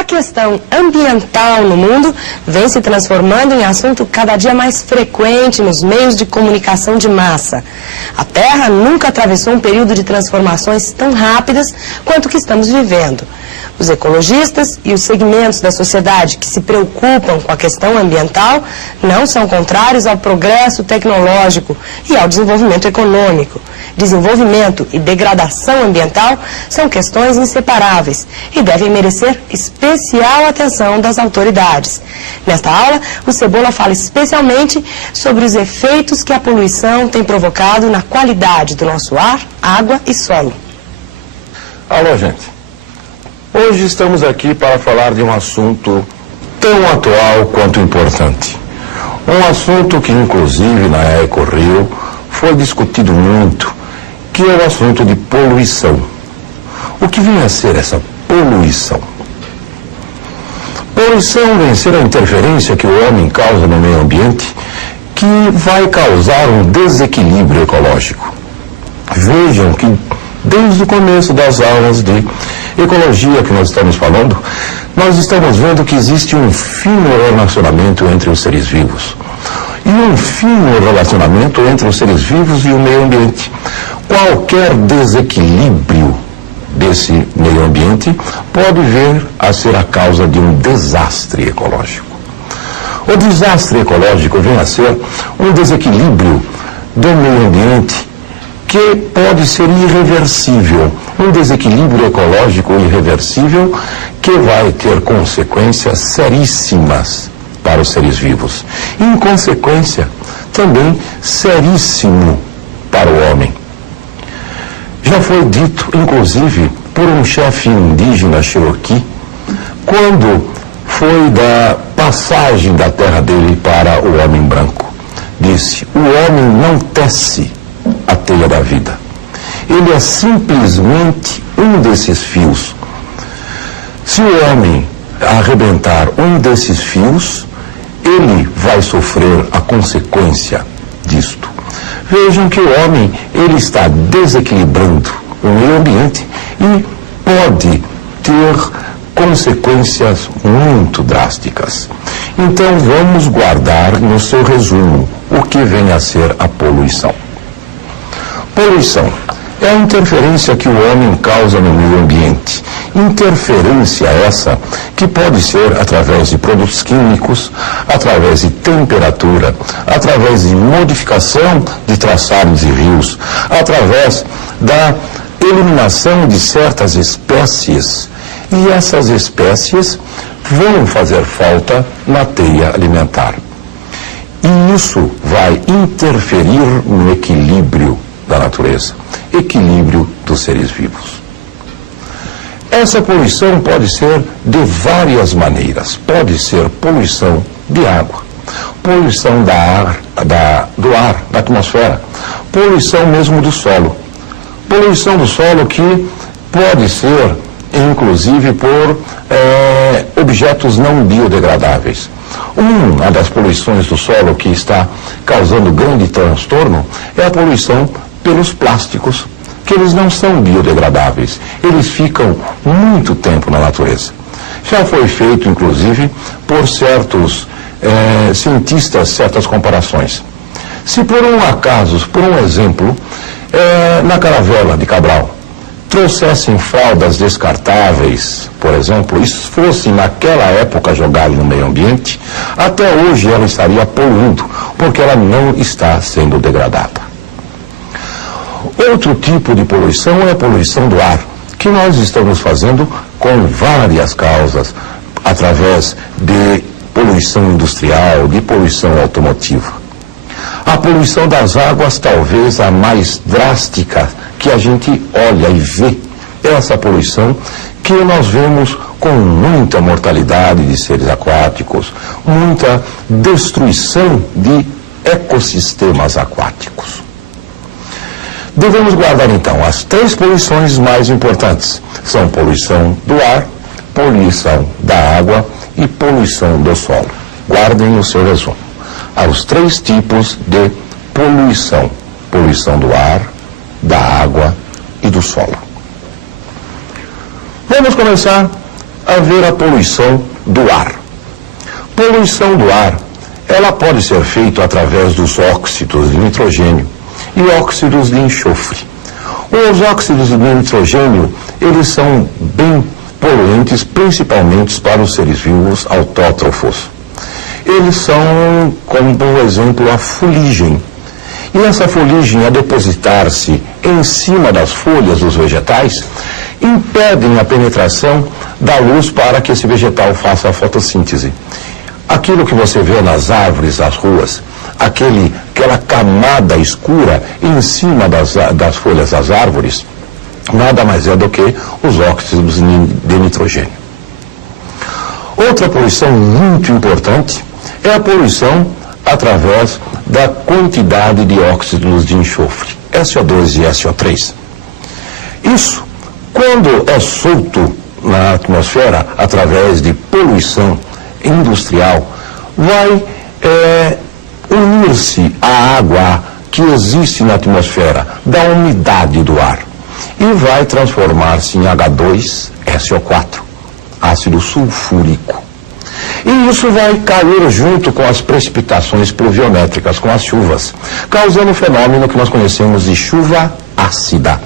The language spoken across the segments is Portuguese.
A questão ambiental no mundo vem se transformando em assunto cada dia mais frequente nos meios de comunicação de massa. A Terra nunca atravessou um período de transformações tão rápidas quanto o que estamos vivendo. Os ecologistas e os segmentos da sociedade que se preocupam com a questão ambiental não são contrários ao progresso tecnológico e ao desenvolvimento econômico. Desenvolvimento e degradação ambiental são questões inseparáveis e devem merecer especial atenção das autoridades. Nesta aula, o Cebola fala especialmente sobre os efeitos que a poluição tem provocado na qualidade do nosso ar, água e solo. Alô, gente. Hoje estamos aqui para falar de um assunto tão atual quanto importante. Um assunto que, inclusive, na EcoRio foi discutido muito, que é o assunto de poluição. O que vem a ser essa poluição? Poluição vem a ser a interferência que o homem causa no meio ambiente, que vai causar um desequilíbrio ecológico. Vejam que desde o começo das aulas de ecologia que nós estamos falando, nós estamos vendo que existe um fino relacionamento entre os seres vivos. E um fino relacionamento entre os seres vivos e o meio ambiente. Qualquer desequilíbrio desse meio ambiente pode vir a ser a causa de um desastre ecológico. O desastre ecológico vem a ser um desequilíbrio do meio ambiente que pode ser irreversível, um desequilíbrio ecológico irreversível que vai ter consequências seríssimas para os seres vivos. E, em consequência, também seríssimo para o homem. Já foi dito, inclusive, por um chefe indígena Cherokee, quando foi da passagem da terra dele para o homem branco. Disse: o homem não tece a teia da vida. Ele é simplesmente um desses fios. Se o homem arrebentar um desses fios, ele vai sofrer a consequência disto. Vejam que o homem, ele está desequilibrando o meio ambiente e pode ter consequências muito drásticas. Então vamos guardar no seu resumo o que vem a ser a poluição. Poluição é a interferência que o homem causa no meio ambiente. Interferência essa que pode ser através de produtos químicos, através de temperatura, através de modificação de traçados de rios, através da eliminação de certas espécies. E essas espécies vão fazer falta na teia alimentar. E isso vai interferir no equilíbrio da natureza, equilíbrio dos seres vivos. Essa poluição pode ser de várias maneiras. Pode ser poluição de água, poluição do ar, da atmosfera, poluição mesmo do solo. Poluição do solo que pode ser, inclusive, por objetos não biodegradáveis. Uma das poluições do solo que está causando grande transtorno é a poluição pelos plásticos, que eles não são biodegradáveis. Eles ficam muito tempo na natureza. Já foi feito, inclusive, por certos cientistas, certas comparações. Se por um acaso, por um exemplo, na caravela de Cabral, trouxessem fraldas descartáveis, por exemplo, e fossem naquela época jogadas no meio ambiente, até hoje ela estaria poluindo, porque ela não está sendo degradada. Outro tipo de poluição é a poluição do ar, que nós estamos fazendo com várias causas, através de poluição industrial, de poluição automotiva. A poluição das águas, talvez a mais drástica que a gente olha e vê, é essa poluição que nós vemos com muita mortalidade de seres aquáticos, muita destruição de ecossistemas aquáticos. Devemos guardar, então, as três poluições mais importantes. São poluição do ar, poluição da água e poluição do solo. Guardem o seu resumo. Há os três tipos de poluição. Poluição do ar, da água e do solo. Vamos começar haver a poluição do ar. Poluição do ar, ela pode ser feita através dos óxidos de nitrogênio e óxidos de enxofre. Os óxidos de nitrogênio, eles são bem poluentes, principalmente para os seres vivos autótrofos. Eles são, como por exemplo, a fuligem. E essa fuligem, a depositar-se em cima das folhas dos vegetais, impedem a penetração da luz para que esse vegetal faça a fotossíntese. Aquilo que você vê nas árvores, nas ruas, aquela camada escura em cima das folhas das árvores, nada mais é do que os óxidos de nitrogênio. Outra poluição muito importante é a poluição através da quantidade de óxidos de enxofre, SO2 e SO3. Isso, quando é solto na atmosfera através de poluição industrial, vai unir-se à água que existe na atmosfera, da umidade do ar, e vai transformar-se em H2SO4, ácido sulfúrico. E isso vai cair junto com as precipitações pluviométricas, com as chuvas, causando um fenômeno que nós conhecemos de chuva ácida.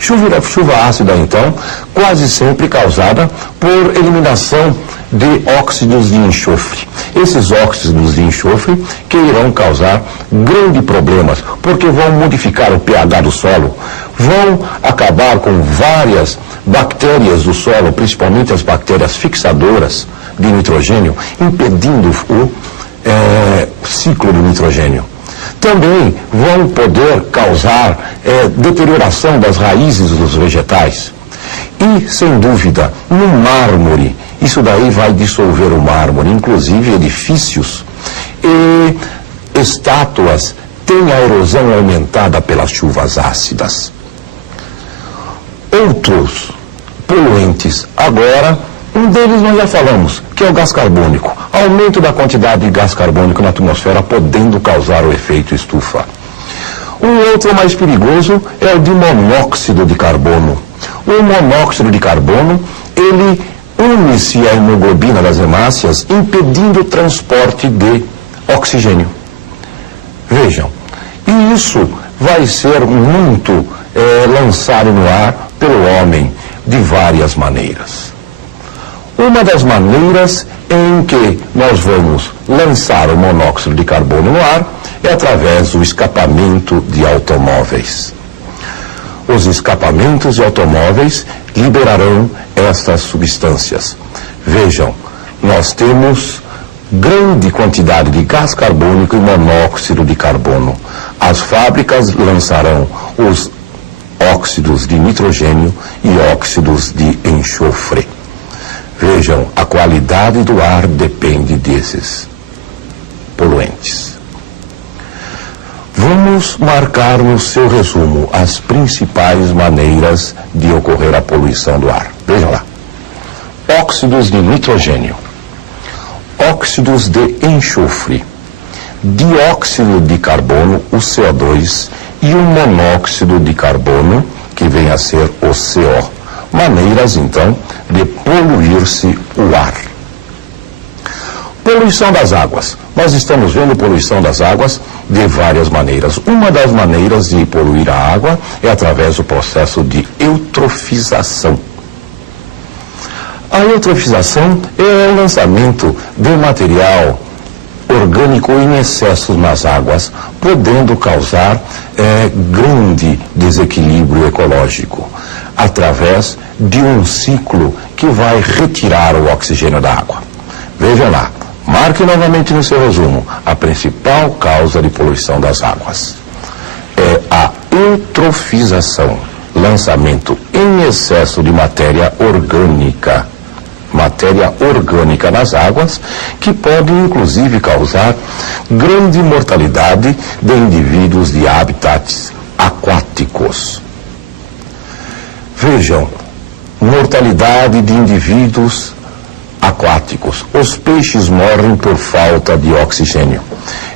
Chuva ácida, então, quase sempre causada por eliminação de óxidos de enxofre. Esses óxidos de enxofre que irão causar grandes problemas, porque vão modificar o pH do solo, vão acabar com várias bactérias do solo, principalmente as bactérias fixadoras de nitrogênio, impedindo o ciclo do nitrogênio. Também vão poder causar deterioração das raízes dos vegetais. E, sem dúvida, no mármore, isso daí vai dissolver o mármore, inclusive edifícios e estátuas têm a erosão aumentada pelas chuvas ácidas. Outros poluentes, agora, um deles nós já falamos, que é o gás carbônico. Aumento da quantidade de gás carbônico na atmosfera, podendo causar o efeito estufa. Um outro mais perigoso é o de monóxido de carbono. O monóxido de carbono, ele une-se à hemoglobina das hemácias, impedindo o transporte de oxigênio. Vejam, e isso vai ser muito lançado no ar pelo homem de várias maneiras. Uma das maneiras em que nós vamos lançar o monóxido de carbono no ar é através do escapamento de automóveis. Os escapamentos de automóveis liberarão estas substâncias. Vejam, nós temos grande quantidade de gás carbônico e monóxido de carbono. As fábricas lançarão os óxidos de nitrogênio e óxidos de enxofre. Vejam, a qualidade do ar depende desses poluentes. Vamos marcar no seu resumo as principais maneiras de ocorrer a poluição do ar. Vejam lá. Óxidos de nitrogênio, óxidos de enxofre, dióxido de carbono, o CO2, e o monóxido de carbono, que vem a ser o CO. Maneiras, então, de poluir-se o ar. Poluição das águas. Nós estamos vendo poluição das águas de várias maneiras. Uma das maneiras de poluir a água é através do processo de eutrofização. A eutrofização é o lançamento de material orgânico em excesso nas águas, podendo causar grande desequilíbrio ecológico, através de um ciclo que vai retirar o oxigênio da água. Vejam lá, marque novamente no seu resumo, a principal causa de poluição das águas é a eutrofização, lançamento em excesso de matéria orgânica nas águas, que pode inclusive causar grande mortalidade de indivíduos de habitats aquáticos. Vejam, mortalidade de indivíduos aquáticos. Os peixes morrem por falta de oxigênio.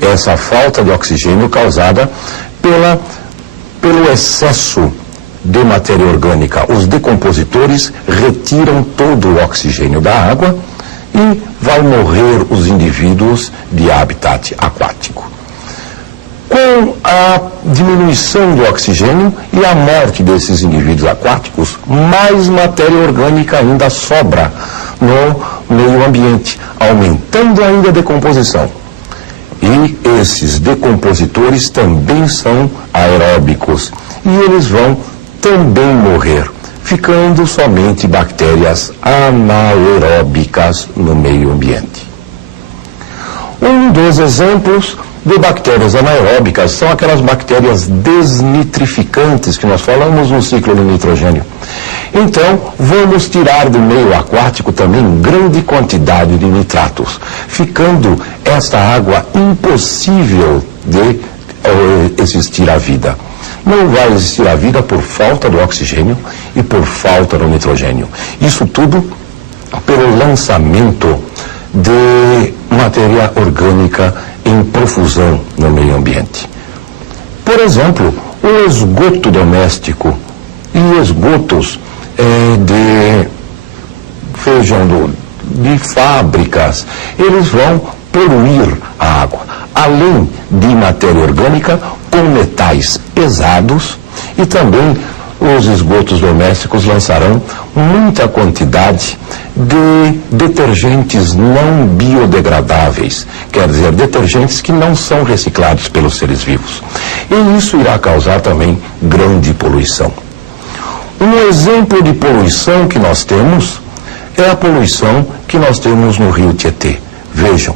Essa falta de oxigênio causada pelo excesso de matéria orgânica, os decompositores retiram todo o oxigênio da água e vai morrer os indivíduos de habitat aquático. Com a diminuição do oxigênio e a morte desses indivíduos aquáticos, mais matéria orgânica ainda sobra no meio ambiente, aumentando ainda a decomposição. E esses decompositores também são aeróbicos e eles vão também morrer, ficando somente bactérias anaeróbicas no meio ambiente. Um dos exemplos de bactérias anaeróbicas são aquelas bactérias desnitrificantes que nós falamos no ciclo do nitrogênio. Então, vamos tirar do meio aquático também grande quantidade de nitratos, ficando esta água impossível de existir a vida. Não vai existir a vida por falta do oxigênio e por falta do nitrogênio. Isso tudo pelo lançamento de matéria orgânica em profusão no meio ambiente. Por exemplo, o esgoto doméstico e esgotos de fábricas, eles vão poluir a água, além de matéria orgânica com metais pesados, e também os esgotos domésticos lançarão muita quantidade de detergentes não biodegradáveis, quer dizer, detergentes que não são reciclados pelos seres vivos. E isso irá causar também grande poluição. Um exemplo de poluição que nós temos é a poluição que nós temos no rio Tietê. Vejam,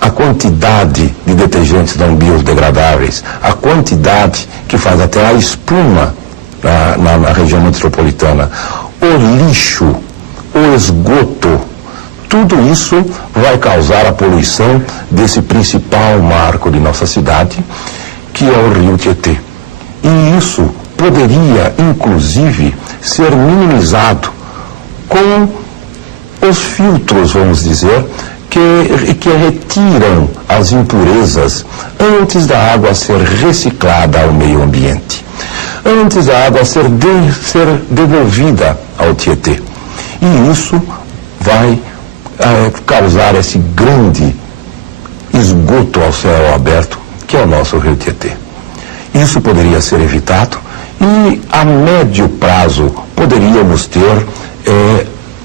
a quantidade de detergentes não biodegradáveis, a quantidade que faz até a espuma na região metropolitana, o lixo, o esgoto, tudo isso vai causar a poluição desse principal marco de nossa cidade, que é o rio Tietê. E isso poderia, inclusive, ser minimizado com os filtros, vamos dizer, que retiram as impurezas antes da água ser reciclada ao meio ambiente, antes da água ser devolvida ao Tietê. E isso vai causar esse grande esgoto ao céu aberto, que é o nosso rio Tietê. Isso poderia ser evitado e, a médio prazo, poderíamos ter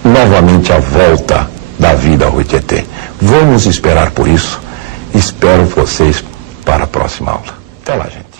novamente a volta da vida ao rio Tietê. Vamos esperar por isso. Espero vocês para a próxima aula. Até lá, gente.